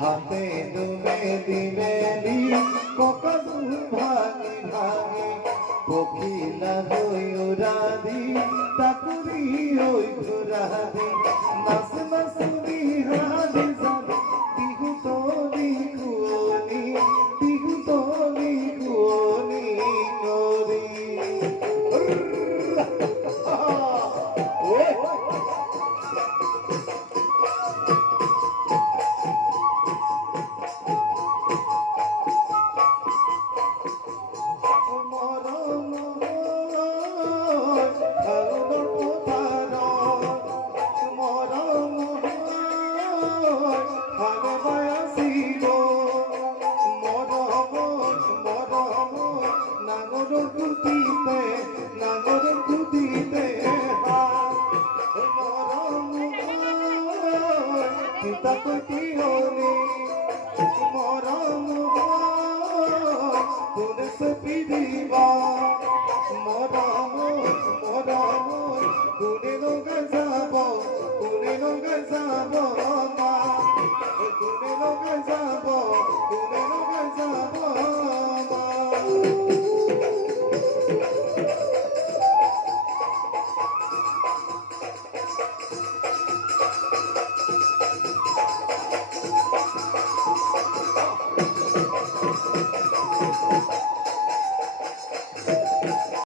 হাতে দুমেলি মেলি ককলু ভাঙি ভাঙি কোকিলা হই উড়াদি তাকুরি ওই ঘুরাদি নাচ নাচুনি হাদি যাদি বিহু তলি কুয়নি বিহু তলি কুয়নি নরি Takoti hone moram tune sapidiva moram tune no gazabo tune no gazabo ma tune no gazabo ma